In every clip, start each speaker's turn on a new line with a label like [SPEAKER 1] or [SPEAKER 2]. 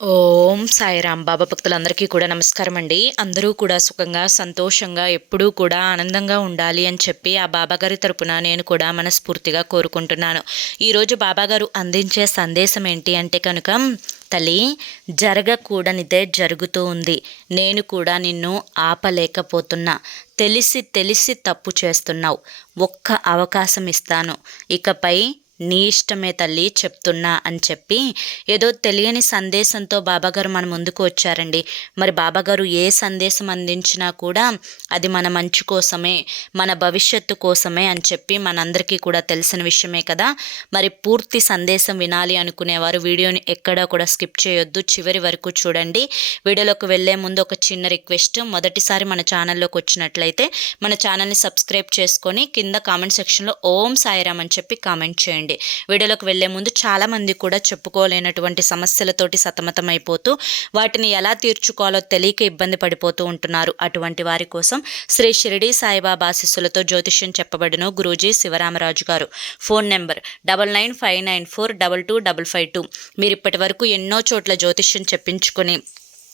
[SPEAKER 1] ఓం సాయిరాం బాబా భక్తులందరికీ కూడా నమస్కారం అండి అందరూ కూడా సుఖంగా సంతోషంగా ఎప్పుడూ కూడా ఆనందంగా ఉండాలి అని చెప్పి ఆ బాబాగారి తరపున నేను కూడా మనస్ఫూర్తిగా కోరుకుంటున్నాను. ఈరోజు బాబాగారు అందించే సందేశం ఏంటి అంటే కనుక తల్లి జరగకూడనిదే జరుగుతూ ఉంది. నేను కూడా నిన్ను ఆపలేకపోతున్నా. తెలిసి తెలిసి తప్పు చేస్తున్నావు. ఒక్క అవకాశం ఇస్తాను. ఇకపై నీ ఇష్టమే తల్లి చెప్తున్నా అని చెప్పి ఏదో తెలియని సందేశంతో బాబాగారు మన ముందుకు వచ్చారండి. మరి బాబాగారు ఏ సందేశం అందించినా కూడా అది మన మంచి కోసమే మన భవిష్యత్తు కోసమే అని చెప్పి మనందరికీ కూడా తెలిసిన విషయమే కదా. మరి పూర్తి సందేశం వినాలి అనుకునేవారు వీడియోని ఎక్కడా కూడా స్కిప్ చేయొద్దు. చివరి వరకు చూడండి. వీడియోలోకి వెళ్ళే ముందు ఒక చిన్న రిక్వెస్ట్ మొదటిసారి మన ఛానల్లోకి వచ్చినట్లయితే మన ఛానల్ని సబ్స్క్రైబ్ చేసుకొని కింద కామెంట్ సెక్షన్లో ఓం సాయిరామ్ అని చెప్పి కామెంట్ చేయండి. చేయండి. వీడియోలోకి వెళ్ళే ముందు చాలామంది కూడా చెప్పుకోలేనటువంటి సమస్యలతోటి సతమతమైపోతూ వాటిని ఎలా తీర్చుకోవాలో తెలియక ఇబ్బంది పడిపోతూ ఉంటున్నారు. అటువంటి వారి కోసం శ్రీ షిరిడి సాయిబాబా ఆశీస్సులతో జ్యోతిష్యం చెప్పబడిన గురూజీ శివరామరాజు గారు. Phone number double nine five nine four double two double five two. మీరు ఇప్పటి వరకు ఎన్నో చోట్ల జ్యోతిష్యం చెప్పించుకొని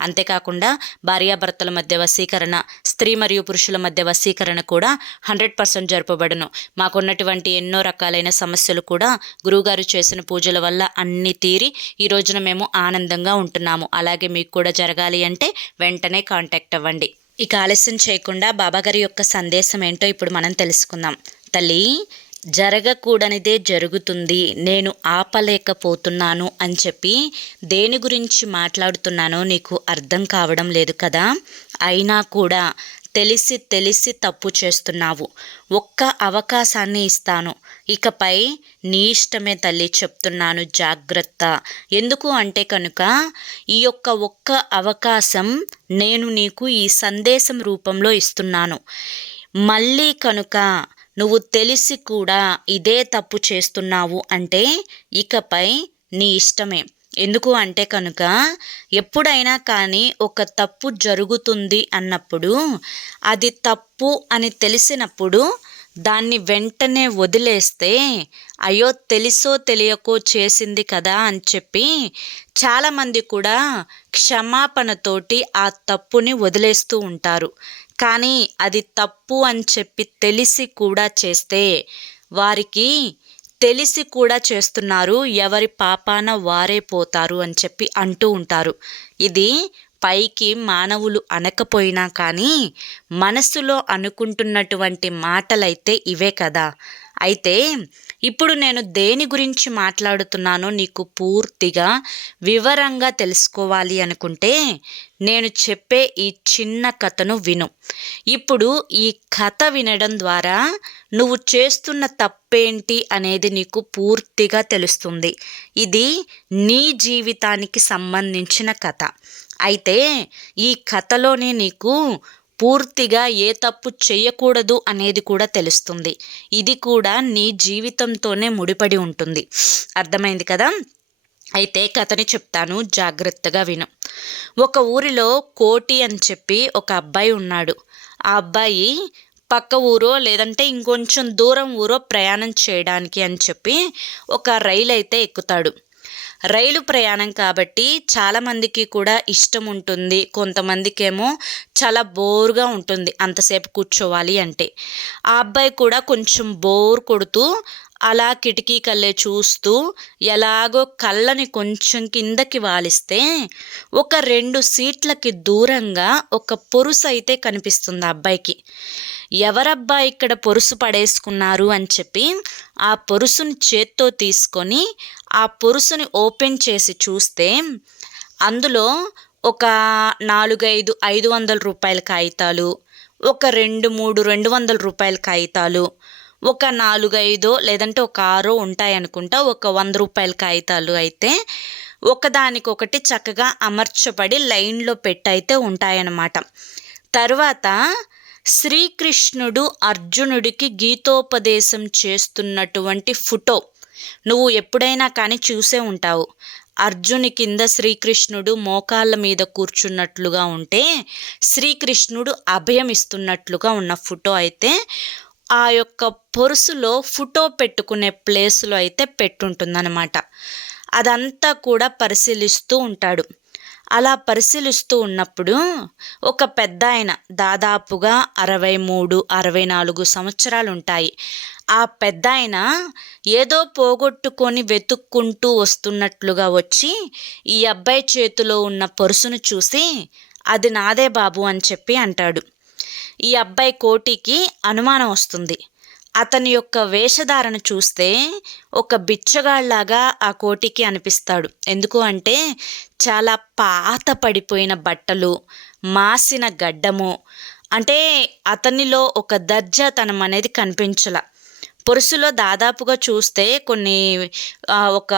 [SPEAKER 1] అంతేకాకుండా భార్యాభర్తల మధ్య వశీకరణ స్త్రీ మరియు పురుషుల మధ్య వశీకరణ కూడా హండ్రెడ్ పర్సెంట్ జరపబడను. మాకున్నటువంటి ఎన్నో రకాలైన సమస్యలు కూడా గురువుగారు చేసిన పూజల వల్ల అన్ని తీరి ఈ రోజున మేము ఆనందంగా ఉంటున్నాము. అలాగే మీకు కూడా జరగాలి అంటే వెంటనే కాంటాక్ట్ అవ్వండి. ఇక ఆలస్యం చేయకుండా బాబాగారి యొక్క సందేశం ఏంటో ఇప్పుడు మనం తెలుసుకుందాం. తల్లి జరగకూడనిదే జరుగుతుంది నేను ఆపలేకపోతున్నాను అని చెప్పి దేని గురించి మాట్లాడుతున్నానో నీకు అర్థం కావడం లేదు కదా? అయినా కూడా తెలిసి తెలిసి తప్పు చేస్తున్నావు. ఒక్క అవకాశాన్ని ఇస్తాను. ఇకపై నీ ఇష్టమే తల్లి చెప్తున్నాను జాగ్రత్త. ఎందుకు అంటే కనుక ఈ యొక్క ఒక్క అవకాశం నేను నీకు ఈ సందేశం రూపంలో ఇస్తున్నాను. మళ్ళీ కనుక నువ్వు తెలిసి కూడా ఇదే తప్పు చేస్తున్నావు అంటే ఇకపై నీ ఇష్టమే. ఎందుకు అంటే కనుక ఎప్పుడైనా కానీ ఒక తప్పు జరుగుతుంది అన్నప్పుడు అది తప్పు అని తెలిసినప్పుడు దాన్ని వెంటనే వదిలేస్తే అయ్యో తెలిసో తెలియకో చేసింది కదా అని చెప్పి చాలామంది కూడా క్షమాపణతోటి ఆ తప్పుని వదిలేస్తూ ఉంటారు. కానీ అది తప్పు అని చెప్పి తెలిసి కూడా చేస్తే వారికి తెలిసి కూడా చేస్తున్నారు ఎవరి పాపాన వారే పోతారు అని చెప్పి అంటూ ఉంటారు. ఇది పైకి మానవులు అనకపోయినా కానీ మనసులో అనుకుంటున్నటువంటి మాటలైతే ఇవే కదా. అయితే ఇప్పుడు నేను దేని గురించి మాట్లాడుతున్నానో నీకు పూర్తిగా వివరంగా తెలుసుకోవాలి అనుకుంటే నేను చెప్పే ఈ చిన్న కథను విను. ఇప్పుడు ఈ కథ వినడం ద్వారా నువ్వు చేస్తున్న తప్పేంటి అనేది నీకు పూర్తిగా తెలుస్తుంది. ఇది నీ జీవితానికి సంబంధించిన కథ. అయితే ఈ కథలోనే నీకు పూర్తిగా ఏ తప్పు చేయకూడదు అనేది కూడా తెలుస్తుంది. ఇది కూడా నీ జీవితంతోనే ముడిపడి ఉంటుంది. అర్థమైంది కదా? అయితే కథని చెప్తాను జాగ్రత్తగా విను. ఒక ఊరిలో కోటి అని చెప్పి ఒక అబ్బాయి ఉన్నాడు. ఆ అబ్బాయి పక్క ఊరో లేదంటే ఇంకొంచెం దూరం ఊరో ప్రయాణం చేయడానికి అని చెప్పి ఒక రైలు అయితే ఎక్కుతాడు. రైలు ప్రయాణం కాబట్టి చాలామందికి కూడా ఇష్టం ఉంటుంది. కొంతమందికేమో చాలా బోర్గా ఉంటుంది అంతసేపు కూర్చోవాలి అంటే. ఆ అబ్బాయి కూడా కొంచెం బోర్ కొడుతూ అలా కిటికీ కళ్ళే చూస్తూ ఎలాగో కళ్ళని కొంచెం కిందకి వాలిస్తే ఒక రెండు సీట్లకి దూరంగా ఒక పొరుసు అయితే కనిపిస్తుంది అబ్బాయికి. ఎవరబ్బా ఇక్కడ పొరుసు పడేసుకున్నారు అని చెప్పి ఆ పొరుసుని చేత్తో తీసుకొని ఆ పొరుసుని ఓపెన్ చేసి చూస్తే అందులో ఒక నాలుగైదు ఐదు వందల రూపాయల కాగితాలు ఒక రెండు మూడు రెండు వందల రూపాయల కాగితాలు ఒక నాలుగైదో లేదంటే ఒక ఆరో ఉంటాయనుకుంటా ఒక వంద రూపాయల కాగితాలు అయితే ఒకదానికొకటి చక్కగా అమర్చబడి లైన్లో పెట్టయితే ఉంటాయన్నమాట. తర్వాత శ్రీకృష్ణుడు అర్జునుడికి గీతోపదేశం చేస్తున్నటువంటి ఫోటో. నువ్వు ఎప్పుడైనా కానీ చూసే ఉంటావు. అర్జుని కింద శ్రీకృష్ణుడు మోకాళ్ళ మీద కూర్చున్నట్లుగా ఉంటే శ్రీకృష్ణుడు అభయం ఇస్తున్నట్లుగా ఉన్న ఫోటో అయితే ఆ యొక్క పొరుసులో ఫోటో పెట్టుకునే ప్లేస్లో అయితే పెట్టుంటుందన్నమాట. అదంతా కూడా పరిశీలిస్తూ ఉంటాడు. అలా పరిశీలిస్తూ ఉన్నప్పుడు ఒక పెద్ద ఆయన దాదాపుగా అరవై మూడు అరవై నాలుగు సంవత్సరాలు ఉంటాయి ఆ పెద్ద ఆయన ఏదో పోగొట్టుకొని వెతుక్కుంటూ వస్తున్నట్లుగా వచ్చి ఈ అబ్బాయి చేతిలో ఉన్న పరుసును చూసి అది నాదే బాబు అని చెప్పి అంటాడు. ఈ అబ్బాయి కోటికి అనుమానం వస్తుంది. అతని యొక్క వేషధారణ చూస్తే ఒక బిచ్చగాళ్ళాగా ఆ కోటికి అనిపిస్తాడు. ఎందుకు అంటే చాలా పాత పడిపోయిన బట్టలు మాసిన గడ్డము. అంటే అతనిలో ఒక దర్జాతనం అనేది కనిపించల. పొరుసులో దాదాపుగా చూస్తే కొన్ని ఒక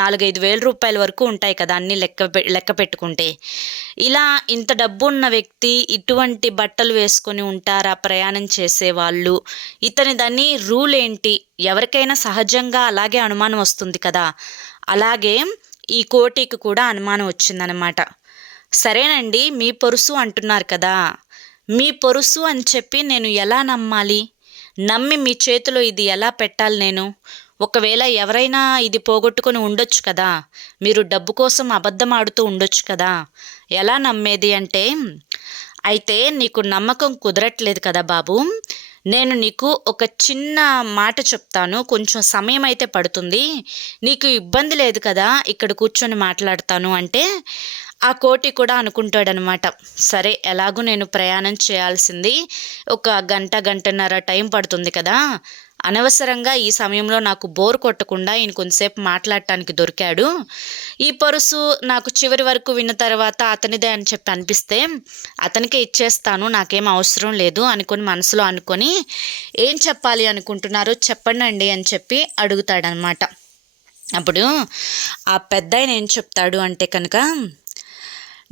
[SPEAKER 1] నాలుగైదు వేల రూపాయల వరకు ఉంటాయి కదా అన్నీ లెక్క లెక్క పెట్టుకుంటే. ఇలా ఇంత డబ్బు ఉన్న వ్యక్తి ఇటువంటి బట్టలు వేసుకొని ఉంటారా ప్రయాణం చేసేవాళ్ళు? ఇతని దాన్ని రూల్ ఏంటి? ఎవరికైనా సహజంగా అలాగే అనుమానం వస్తుంది కదా. అలాగే ఈ కోటికి కూడా అనుమానం వచ్చిందనమాట సరేనండి మీ పొరుసు అంటున్నారు కదా. మీ పొరుసు అని చెప్పి నేను ఎలా నమ్మాలి? నమ్మి మీ చేతిలో ఇది ఎలా పెట్టాలి నేను? ఒకవేళ ఎవరైనా ఇది పోగొట్టుకొని ఉండొచ్చు కదా? మీరు డబ్బు కోసం అబద్ధం ఆడుతూ ఉండొచ్చు కదా? ఎలా నమ్మేది అంటే అయితే నీకు నమ్మకం కుదరట్లేదు కదా బాబు? నేను నీకు ఒక చిన్న మాట చెప్తాను. కొంచెం సమయం అయితే పడుతుంది. నీకు ఇబ్బంది లేదు కదా? ఇక్కడ కూర్చొని మాట్లాడతాను అంటే ఆ కోటి కూడా అనుకుంటాడనమాట. సరే ఎలాగూ నేను ప్రయాణం చేయాల్సింది ఒక గంట గంటన్నర టైం పడుతుంది కదా. అనవసరంగా ఈ సమయంలో నాకు బోర్ కొట్టకుండా ఈయన కొంతసేపు మాట్లాడటానికి దొరికాడు. ఈ పరుసు నాకు చివరి వరకు విన్న తర్వాత అతనిదే అని చెప్పి అనిపిస్తే అతనికే ఇచ్చేస్తాను నాకేం అవసరం లేదు అనుకొని మనసులో అనుకొని ఏం చెప్పాలి అనుకుంటున్నారో చెప్పండి అని చెప్పి అడుగుతాడనమాట. అప్పుడు ఆ పెద్ద ఏం చెప్తాడు అంటే కనుక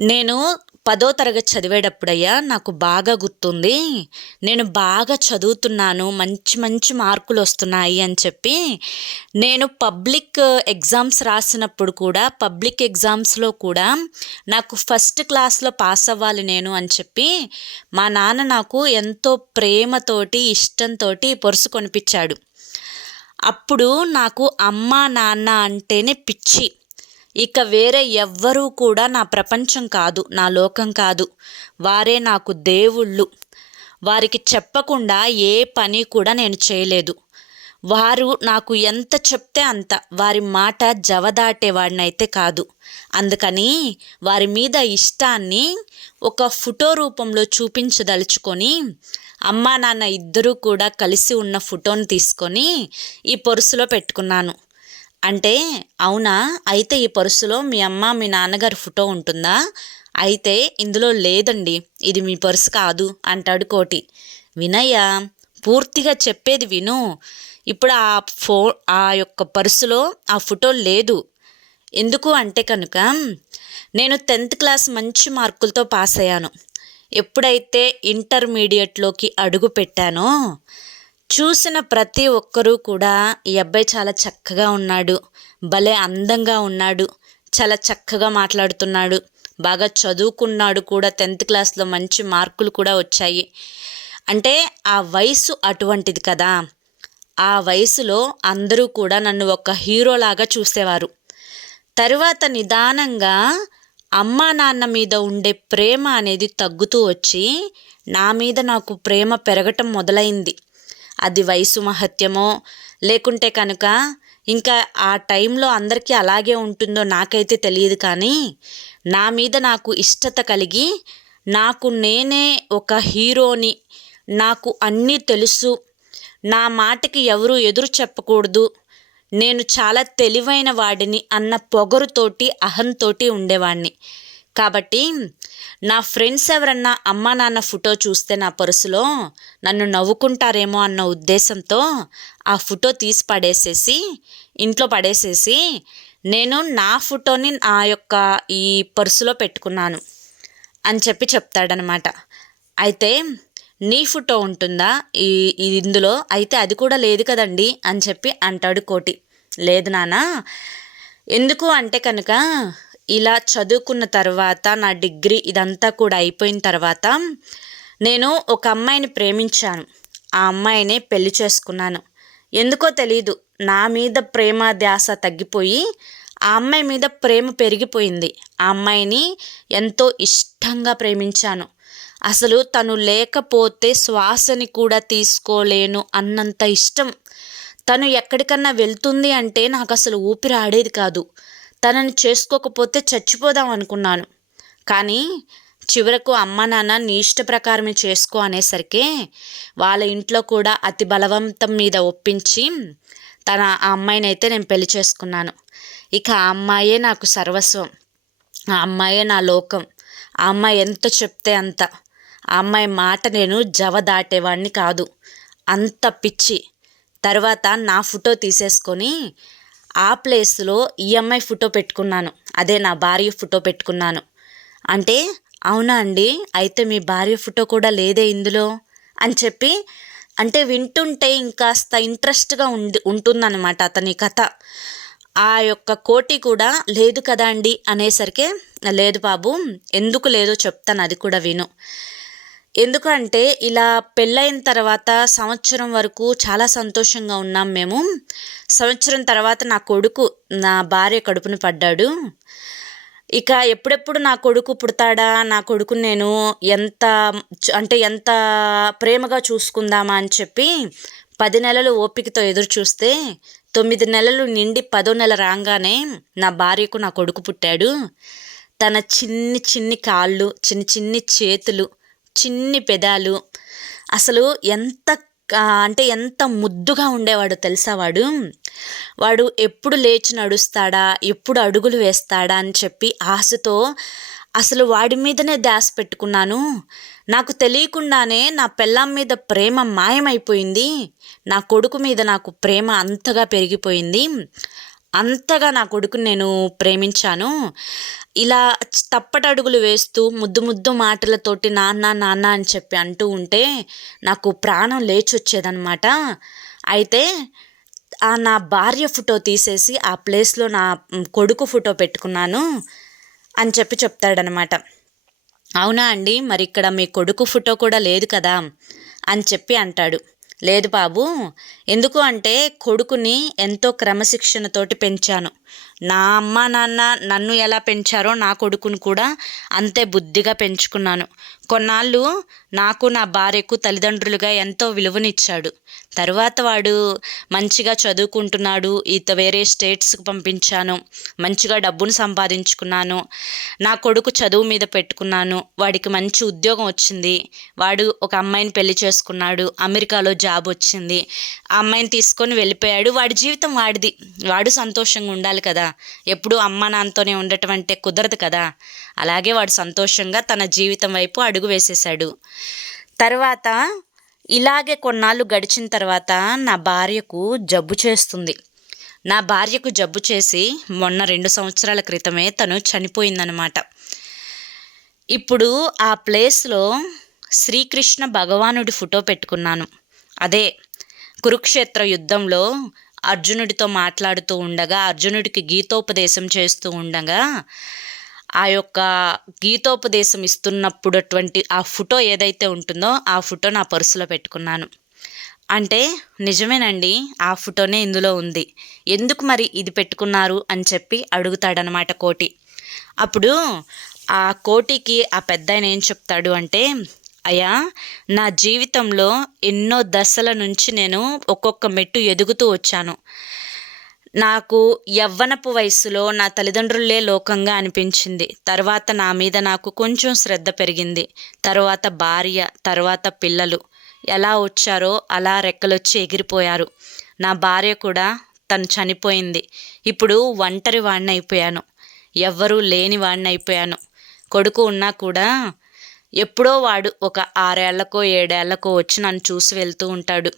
[SPEAKER 1] నేను పదో తరగతి చదివేటప్పుడయ్యా నాకు బాగా గుర్తుంది. నేను బాగా చదువుతున్నాను. మంచి మంచి మార్కులు వస్తున్నాయి అని చెప్పి నేను పబ్లిక్ ఎగ్జామ్స్ రాసినప్పుడు కూడా పబ్లిక్ ఎగ్జామ్స్లో కూడా నాకు ఫస్ట్ క్లాస్లో పాస్ అవ్వాలి నేను అని చెప్పి మా నాన్న నాకు ఎంతో ప్రేమతోటి ఇష్టంతో పొరుసు కొనిపించాడు. అప్పుడు నాకు అమ్మ నాన్న అంటేనే పిచ్చి. ఇక వేరే ఎవ్వరూ కూడా నా ప్రపంచం కాదు నా లోకం కాదు. వారే నాకు దేవుళ్ళు. వారికి చెప్పకుండా ఏ పని కూడా నేను చేయలేదు. వారు నాకు ఎంత చెప్తే అంత. వారి మాట జవదాటేవాడినైతే కాదు. అందుకని వారి మీద ఇష్టాన్ని ఒక ఫోటో రూపంలో చూపించదలుచుకొని అమ్మా నాన్న ఇద్దరూ కూడా కలిసి ఉన్న ఫోటోని తీసుకొని ఈ పొరుసులో పెట్టుకున్నాను. అంటే అవునా? అయితే ఈ పర్సులో మీ అమ్మ మీ నాన్నగారి ఫోటో ఉంటుందా? అయితే ఇందులో లేదండి. ఇది మీ పర్సు కాదు అంటాడు కోటి. వినయ్య పూర్తిగా చెప్పేది విను. ఇప్పుడు ఆ ఫో ఆ యొక్క పర్సులో ఆ ఫోటో లేదు. ఎందుకు అంటే కనుక నేను టెన్త్ క్లాస్ మంచి మార్కులతో పాస్ అయ్యాను ఎప్పుడైతే ఇంటర్మీడియట్లోకి అడుగు పెట్టానో చూసిన ప్రతి ఒక్కరూ కూడా ఈ అబ్బాయి చాలా చక్కగా ఉన్నాడు. భలే అందంగా ఉన్నాడు. చాలా చక్కగా మాట్లాడుతున్నాడు. బాగా చదువుకున్నాడు కూడా. టెన్త్ క్లాస్లో మంచి మార్కులు కూడా వచ్చాయి. అంటే ఆ వయసు అటువంటిది కదా. ఆ వయసులో అందరూ కూడా నన్ను ఒక హీరోలాగా చూసేవారు. తరువాత నిదానంగా అమ్మా నాన్న మీద ఉండే ప్రేమ అనేది తగ్గుతూ వచ్చి నా మీద నాకు ప్రేమ పెరగటం మొదలైంది. అది వయసు మహత్యమో లేకుంటే కనుక ఇంకా ఆ టైంలో అందరికీ అలాగే ఉంటుందో నాకైతే తెలియదు కానీ నా మీద నాకు ఇష్టత కలిగి నాకు నేనే ఒక హీరోని నాకు అన్నీ తెలుసు. నా మాటకి ఎవరు ఎదురు చెప్పకూడదు. నేను చాలా తెలివైన వాడిని అన్న పొగరుతోటి అహంతోటి ఉండేవాడిని కాబట్టి నా ఫ్రెండ్స్ ఎవరన్నా అమ్మా నాన్న ఫోటో చూస్తే నా పర్సులో నన్ను నవ్వుకుంటారేమో అన్న ఉద్దేశంతో ఆ ఫోటో తీసి పడేసేసి ఇంట్లో పడేసేసి నేను నా ఫోటోని నా యొక్క ఈ పర్సులో పెట్టుకున్నాను అని చెప్పి చెప్తాడనమాట. అయితే నీ ఫోటో ఉంటుందా? ఈ ఇందులో? అయితే అది కూడా లేదు కదండి అని చెప్పి అంటాడు కోటి. లేదు నాన్న. ఎందుకు? అంటే కనుక ఇలా చదువుకున్న తర్వాత నా డిగ్రీ ఇదంతా కూడా అయిపోయిన తర్వాత నేను ఒక అమ్మాయిని ప్రేమించాను. ఆ అమ్మాయినే పెళ్ళి చేసుకున్నాను. ఎందుకో తెలీదు. నా మీద ప్రేమ ధ్యాస తగ్గిపోయి ఆ అమ్మాయి మీద ప్రేమ పెరిగిపోయింది. ఆ అమ్మాయిని ఎంతో ఇష్టంగా ప్రేమించాను. అసలు తను లేకపోతే శ్వాసని కూడా తీసుకోలేను అన్నంత ఇష్టం. తను ఎక్కడికన్నా వెళ్తుంది అంటే నాకు అసలు ఊపిరి ఆడేది కాదు. తనని చేసుకోకపోతే చచ్చిపోదాం అనుకున్నాను. కానీ చివరకు అమ్మ నాన్న నీ ఇష్ట ప్రకారమే చేసుకో అనేసరికి వాళ్ళ ఇంట్లో కూడా అతి బలవంతం మీద ఒప్పించి తన ఆ అమ్మాయిని అయితే నేను పెళ్ళి చేసుకున్నాను. ఇక ఆ అమ్మాయే నాకు సర్వస్వం. ఆ అమ్మాయే నా లోకం. ఆ అమ్మాయి ఎంత చెప్తే అంత. ఆ అమ్మాయి మాట నేను జవ దాటేవాడిని కాదు. అంత పిచ్చి. తర్వాత నా ఫోటో తీసేసుకొని ఆ ప్లేస్లో ఈ అమ్మాయి ఫోటో పెట్టుకున్నాను. అదే నా భార్య ఫోటో పెట్టుకున్నాను. అంటే అవునా అండి? అయితే మీ భార్య ఫోటో కూడా లేదే ఇందులో? అని చెప్పి అంటే వింటుంటే ఇంకాస్త ఇంట్రెస్ట్గా ఉండి ఉంటుందన్నమాట అతని కథ. ఆ యొక్క కోటి కూడా లేదు కదా అండి? అనేసరికి లేదు బాబు ఎందుకు లేదో చెప్తాను అది కూడా విను. ఎందుకంటే ఇలా పెళ్ళైన తర్వాత సంవత్సరం వరకు చాలా సంతోషంగా ఉన్నాం మేము. సంవత్సరం తర్వాత నా కొడుకు నా భార్య కడుపుని పడ్డాడు. ఇక ఎప్పుడెప్పుడు నా కొడుకు పుడతాడా నా కొడుకు నేను ఎంత అంటే ఎంత ప్రేమగా చూసుకుందామా అని చెప్పి పది నెలలు ఓపికతో ఎదురు చూస్తే తొమ్మిది నెలలు నిండి పదో నెల రాగానే నా భార్యకు నా కొడుకు పుట్టాడు. తన చిన్ని చిన్ని కాళ్ళు చిన్ని చిన్ని చేతులు చిన్ని పెదాలు. అసలు ఎంత అంటే ఎంత ముద్దుగా ఉండేవాడు తెలుసా వాడు? వాడు ఎప్పుడు లేచి నడుస్తాడా ఎప్పుడు అడుగులు వేస్తాడా అని చెప్పి ఆశతో అసలు వాడి మీదనే ధ్యాస పెట్టుకున్నాను. నాకు తెలియకుండానే నా పెళ్ళాం మీద ప్రేమ మాయమైపోయింది. నా కొడుకు మీద నాకు ప్రేమ అంతగా పెరిగిపోయింది. అంతగా నా కొడుకుని నేను ప్రేమించాను. ఇలా తప్పటడుగులు వేస్తూ ముద్దు ముద్దు మాటలతోటి నాన్న నాన్న అని చెప్పి అంటూ ఉంటే నాకు ప్రాణం లేచొచ్చేదనమాట అయితే ఆ నా భార్య ఫోటో తీసేసి ఆ ప్లేస్లో నా కొడుకు ఫోటో పెట్టుకున్నాను అని చెప్పి చెప్తాడనమాట అవునా అండి? మరి ఇక్కడ మీ కొడుకు ఫోటో కూడా లేదు కదా అని చెప్పి అంటాడు. లేదు బాబు. ఎందుకు అంటే కొడుకుని ఎంతో క్రమశిక్షణతోటి పెంచాను. నా అమ్మ నాన్న నన్ను ఎలా పెంచారో నా కొడుకును కూడా అంతే బుద్ధిగా పెంచుకున్నాను. కొన్నాళ్ళు నాకు నా భార్యకు తల్లిదండ్రులుగా ఎంతో విలువనిచ్చాడు. తరువాత వాడు మంచిగా చదువుకుంటున్నాడు ఈత వేరే స్టేట్స్కి పంపించాను మంచిగా డబ్బును సంపాదించుకున్నాను నా కొడుకు చదువు మీద పెట్టుకున్నాను వాడికి మంచి ఉద్యోగం వచ్చింది వాడు ఒక అమ్మాయిని పెళ్ళి చేసుకున్నాడు అమెరికాలో జాబ్ వచ్చింది ఆ అమ్మాయిని తీసుకొని వెళ్ళిపోయాడు వాడి జీవితం వాడిది వాడు సంతోషంగా ఉండాలి కదా. ఎప్పుడూ అమ్మ నాన్నతోనే ఉండటం అంటే కుదరదు కదా. అలాగే వాడు సంతోషంగా తన జీవితం వైపు అడుగు వేసేశాడు. తర్వాత ఇలాగే కొన్నాళ్ళు గడిచిన తర్వాత నా భార్యకు జబ్బు చేస్తుంది. నా భార్యకు జబ్బు చేసి మొన్న రెండు సంవత్సరాల క్రితమే తను చనిపోయిందనమాట ఇప్పుడు ఆ ప్లేస్లో శ్రీకృష్ణ భగవానుడి ఫోటో పెట్టుకున్నాను. అదే కురుక్షేత్ర యుద్ధంలో అర్జునుడితో మాట్లాడుతూ ఉండగా అర్జునుడికి గీతోపదేశం చేస్తూ ఉండగా ఆ యొక్క గీతోపదేశం ఇస్తున్నప్పుడు అటువంటి ఆ ఫోటో ఏదైతే ఉంటుందో ఆ ఫోటో నా పర్సులో పెట్టుకున్నాను. అంటే నిజమేనండి ఆ ఫోటోనే ఇందులో ఉంది. ఎందుకు మరి ఇది పెట్టుకున్నారు అని చెప్పి అడుగుతాడనమాట కోటి. అప్పుడు ఆ కోటికి ఆ పెద్ద ఏం చెప్తాడు అంటే అయ్యా నా జీవితంలో ఎన్నో దశల నుంచి నేను ఒక్కొక్క మెట్టు ఎదుగుతూ వచ్చాను. నాకు యవ్వనపు వయసులో నా తల్లిదండ్రులే లోకంగా అనిపించింది. తర్వాత నా మీద నాకు కొంచెం శ్రద్ధ పెరిగింది. తర్వాత భార్య తర్వాత పిల్లలు. ఎలా వచ్చారో అలా రెక్కలొచ్చి ఎగిరిపోయారు. నా భార్య కూడా తను చనిపోయింది. ఇప్పుడు ఒంటరి వాడిని అయిపోయాను ఎవ్వరూ లేని వాడిని అయిపోయాను కొడుకు ఉన్నా కూడా ఎప్పుడో వాడు ఒక ఆరేళ్ళకో ఏడేళ్ళకో వచ్చి నన్ను చూసి వెళ్తూ ఉంటాడు.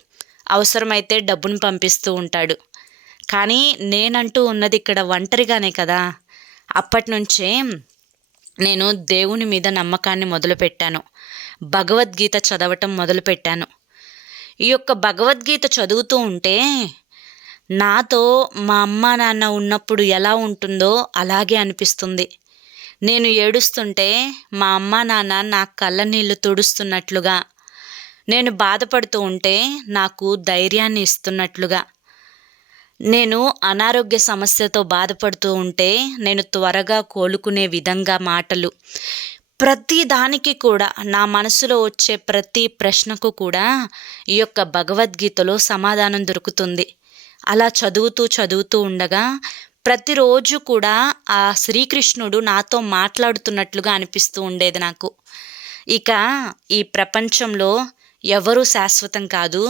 [SPEAKER 1] అవసరమైతే డబ్బును పంపిస్తూ ఉంటాడు. కానీ నేనంటూ ఉన్నది ఇక్కడ ఒంటరిగానే కదా. అప్పటి నుంచే నేను దేవుని మీద నమ్మకాన్ని మొదలుపెట్టాను. భగవద్గీత చదవటం మొదలుపెట్టాను. ఈ యొక్క భగవద్గీత చదువుతూ ఉంటే నాతో మా అమ్మ నాన్న ఉన్నప్పుడు ఎలా ఉంటుందో అలాగే అనిపిస్తుంది. నేను ఏడుస్తుంటే మా అమ్మ నాన్న నా కళ్ళ నీళ్ళు తుడుస్తున్నట్లుగా. నేను బాధపడుతూ ఉంటే నాకు ధైర్యాన్ని ఇస్తున్నట్లుగా. నేను అనారోగ్య సమస్యతో బాధపడుతూ ఉంటే నేను త్వరగా కోలుకునే విధంగా మాటలు. ప్రతి దానికి కూడా నా మనసులో వచ్చే ప్రతి ప్రశ్నకు కూడా ఈ యొక్క భగవద్గీతలో సమాధానం దొరుకుతుంది. అలా చదువుతూ చదువుతూ ఉండగా ప్రతిరోజు కూడా ఆ శ్రీకృష్ణుడు నాతో మాట్లాడుతున్నట్లుగా అనిపిస్తూ ఉండేది నాకు. ఇక ఈ ప్రపంచంలో ఎవరూ శాశ్వతం కాదు.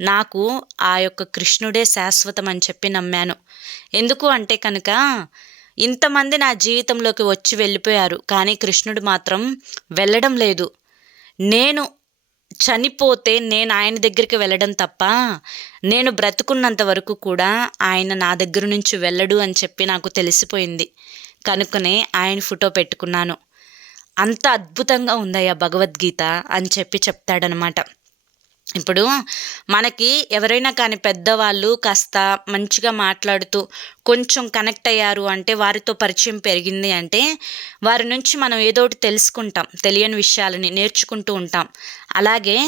[SPEAKER 1] నాకు ఆ యొక్క కృష్ణుడే శాశ్వతం అని చెప్పి నమ్మాను. ఎందుకు అంటే కనుక ఇంతమంది నా జీవితంలోకి వచ్చి వెళ్ళిపోయారు. కానీ కృష్ణుడు మాత్రం వెళ్ళడం లేదు. నేను చనిపోతే నేను ఆయన దగ్గరికి వెళ్ళడం తప్ప నేను బ్రతుకున్నంత వరకు కూడా ఆయన నా దగ్గర నుంచి వెళ్ళడు అని చెప్పి నాకు తెలిసిపోయింది. కనుకనే ఆయన ఫోటో పెట్టుకున్నాను. అంత అద్భుతంగా ఉందయ్యా భగవద్గీత అని చెప్పి చెప్తాడనమాట ఇప్పుడు మనకి ఎవరైనా కానీ పెద్దవాళ్ళు కాస్త మంచిగా మాట్లాడుతూ కొంచెం కనెక్ట్ అయ్యారు అంటే వారితో పరిచయం పెరిగింది అంటే వారి నుంచి మనం ఏదో ఒకటి తెలుసుకుంటాం తెలియని విషయాలని నేర్చుకుంటూ ఉంటాం. అలాగే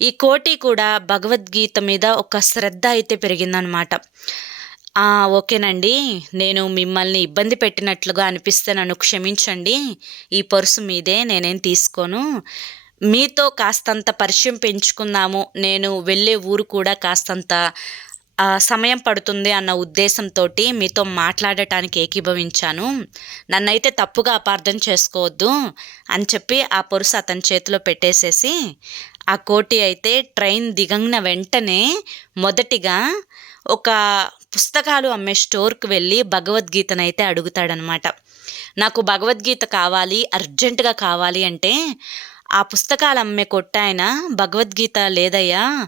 [SPEAKER 1] ఈ కోటి కూడా భగవద్గీత మీద ఒక శ్రద్ధ అయితే పెరిగిందనమాట. ఓకేనండి. నేను మిమ్మల్ని ఇబ్బంది పెట్టినట్లుగా అనిపిస్తే నన్ను క్షమించండి. ఈ పర్సు మీదే నేనేం తీసుకోను. మీతో కాస్తంత పరిచయం పెంచుకున్నాము. నేను వెళ్ళే ఊరు కూడా కాస్తంత సమయం పడుతుంది అన్న ఉద్దేశంతో మీతో మాట్లాడటానికి ఏకీభవించాను. నన్నైతే తప్పుగా అపార్థం చేసుకోవద్దు అని చెప్పి ఆ పొరుసు అతని చేతిలో పెట్టేసేసి ఆ కోటి అయితే ట్రైన్ దిగంగిన వెంటనే మొదటిగా ఒక పుస్తకాలు అమ్మే స్టోర్కి వెళ్ళి భగవద్గీతనైతే అడుగుతాడనమాట. నాకు భగవద్గీత కావాలి అర్జెంటుగా కావాలి అంటే ఆ పుస్తకాలు అమ్మే కొట్టాయన భగవద్గీత లేదయ్యా.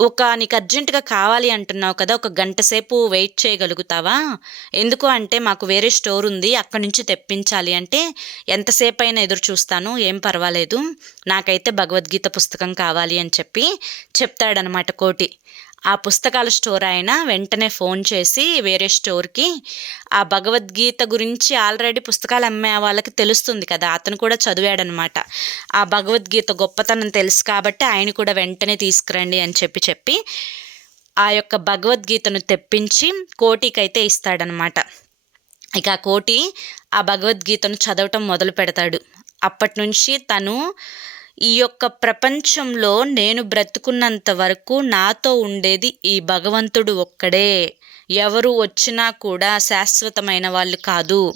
[SPEAKER 1] ఒక నీకు అర్జెంటుగా కావాలి అంటున్నావు కదా ఒక గంట సేపు వెయిట్ చేయగలుగుతావా? ఎందుకు అంటే మాకు వేరే స్టోర్ ఉంది అక్కడి నుంచి తెప్పించాలి అంటే ఎంతసేపు అయినా ఎదురు చూస్తాను ఏం పర్వాలేదు. నాకైతే భగవద్గీత పుస్తకం కావాలి అని చెప్పి చెప్తాడనమాట కోటి. ఆ పుస్తకాల స్టోర్ ఆయన వెంటనే ఫోన్ చేసి వేరే స్టోర్కి ఆ భగవద్గీత గురించి ఆల్రెడీ పుస్తకాలు అమ్మే వాళ్ళకి తెలుస్తుంది కదా అతను కూడా చదివాడనమాట. ఆ భగవద్గీత గొప్పతనం తెలుసు కాబట్టి ఆయన కూడా వెంటనే తీసుకురండి అని చెప్పి చెప్పి ఆ యొక్క భగవద్గీతను తెప్పించి కోటికైతే ఇస్తాడనమాట. ఇక ఆ కోటి ఆ భగవద్గీతను చదవటం మొదలు పెడతాడు. అప్పటి నుంచి తను ఈ యొక్క ప్రపంచంలో నేను బ్రతుకున్నంత వరకు నాతో ఉండేది ఈ భగవంతుడు ఒక్కడే. ఎవరు వచ్చినా కూడా శాశ్వతమైన వాళ్ళు కాదు.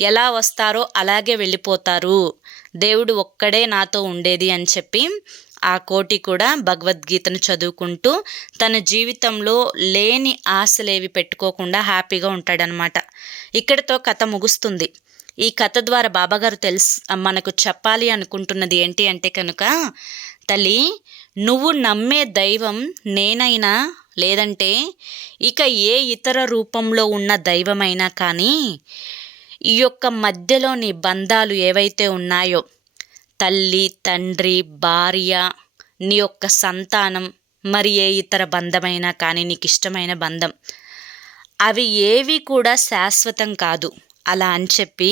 [SPEAKER 1] ఎలా వస్తారో అలాగే వెళ్ళిపోతారు. దేవుడు ఒక్కడే నాతో ఉండేది అని చెప్పి ఆ కోటి కూడా భగవద్గీతను చదువుకుంటూ తన జీవితంలో లేని ఆశలేవి పెట్టుకోకుండా హ్యాపీగా ఉంటాడనమాట. ఇక్కడితో కథ ముగుస్తుంది. ఈ కథ ద్వారా బాబాగారు తెలుసు మనకు చెప్పాలి అనుకుంటున్నది ఏంటి అంటే కనుక తల్లి నువ్వు నమ్మే దైవం నేనైనా లేదంటే ఇక ఏ ఇతర రూపంలో ఉన్న దైవమైనా కానీ ఈ యొక్క మధ్యలోని బంధాలు ఏవైతే ఉన్నాయో తల్లి తండ్రి భార్య నీ యొక్క సంతానం మరి ఏ ఇతర బంధమైనా కానీ నీకు ఇష్టమైన బంధం అవి ఏవి కూడా శాశ్వతం కాదు. అలా అని చెప్పి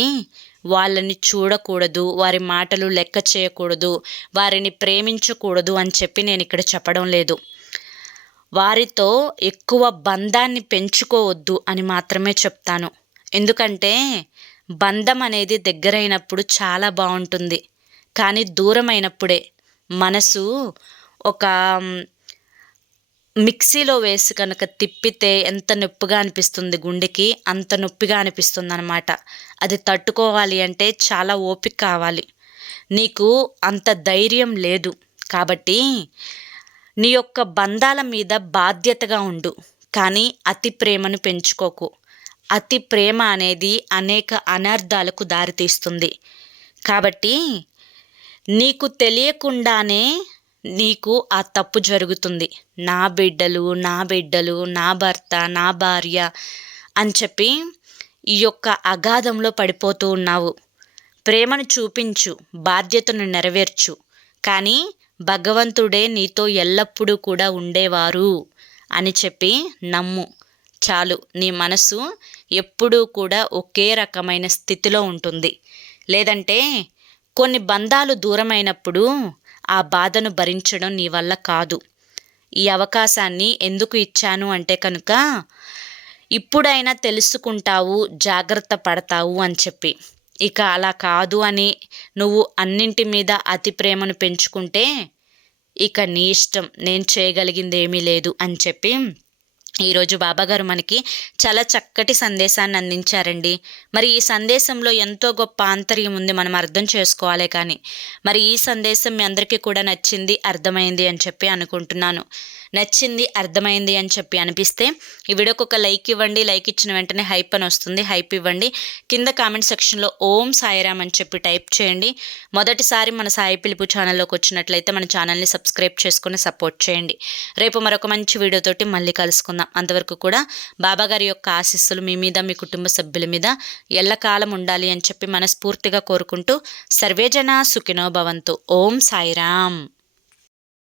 [SPEAKER 1] వాళ్ళని చూడకూడదు వారి మాటలు లెక్క చేయకూడదు వారిని ప్రేమించకూడదు అని చెప్పి నేను ఇక్కడ చెప్పడం లేదు. వారితో ఎక్కువ బంధాన్ని పెంచుకోవద్దు అని మాత్రమే చెప్తాను. ఎందుకంటే బంధం అనేది దగ్గరైనప్పుడు చాలా బాగుంటుంది కానీ దూరమైనప్పుడే మనసు ఒక మిక్సీలో వేసి కనుక తిప్పితే ఎంత నొప్పిగా అనిపిస్తుంది గుండెకి అంత నొప్పిగా అనిపిస్తుంది అనమాట అది తట్టుకోవాలి అంటే చాలా ఓపిక కావాలి. నీకు అంత ధైర్యం లేదు కాబట్టి నీ యొక్క బంధాల మీద బాధ్యతగా ఉండు కానీ అతి ప్రేమను పెంచుకోకు. అతి ప్రేమ అనేది అనేక అనర్థాలకు దారితీస్తుంది. కాబట్టి నీకు తెలియకుండానే నీకు ఆ తప్పు జరుగుతుంది. నా బిడ్డలు నా బిడ్డలు నా భర్త నా భార్య అని చెప్పి ఈ యొక్క అగాధంలో పడిపోతూ ఉన్నావు. ప్రేమను చూపించు బాధ్యతను నెరవేర్చు. కానీ భగవంతుడే నీతో ఎల్లప్పుడూ కూడా ఉండేవారు అని చెప్పి నమ్ము. చాలు నీ మనసు ఎప్పుడూ కూడా ఒకే రకమైన స్థితిలో ఉంటుంది. లేదంటే కొన్ని బంధాలు దూరమైనప్పుడు ఆ బాధను భరించడం నీ వల్ల కాదు. ఈ అవకాశాన్ని ఎందుకు ఇచ్చాను అంటే కనుక ఇప్పుడైనా తెలుసుకుంటావు జాగ్రత్త పడతావు అని చెప్పి. ఇక అలా కాదు అని నువ్వు అన్నింటి మీద అతి ప్రేమను పెంచుకుంటే ఇక నీ ఇష్టం నేను చేయగలిగింది ఏమీ లేదు అని చెప్పి ఈరోజు బాబాగారు మనకి చాలా చక్కటి సందేశాన్ని అందించారండి. మరి ఈ సందేశంలో ఎంతో గొప్ప ఆంతర్యం ఉంది మనం అర్థం చేసుకోవాలి కానీ. మరి ఈ సందేశం మీ అందరికీ కూడా నచ్చింది అర్థమైంది అని చెప్పి అనుకుంటున్నాను. నచ్చింది అర్థమైంది అని చెప్పి అనిపిస్తే ఈ వీడియోకి ఒక లైక్ ఇవ్వండి. లైక్ ఇచ్చిన వెంటనే హైప్ అని వస్తుంది. హైప్ ఇవ్వండి. కింద కామెంట్ సెక్షన్లో ఓం సాయిరామ్ అని చెప్పి టైప్ చేయండి. మొదటిసారి మన సాయి పిలుపు ఛానల్లోకి వచ్చినట్లయితే మన ఛానల్ని సబ్స్క్రైబ్ చేసుకుని సపోర్ట్ చేయండి. రేపు మరొక మంచి వీడియోతోటి మళ్ళీ కలుసుకుందాం. అంతవరకు కూడా బాబాగారి యొక్క ఆశీస్సులు మీ మీద మీ కుటుంబ సభ్యుల మీద ఎల్లకాలం ఉండాలి అని చెప్పి మనస్ఫూర్తిగా కోరుకుంటూ సర్వేజన సుఖినో భవంతు. ఓం సాయిరామ్.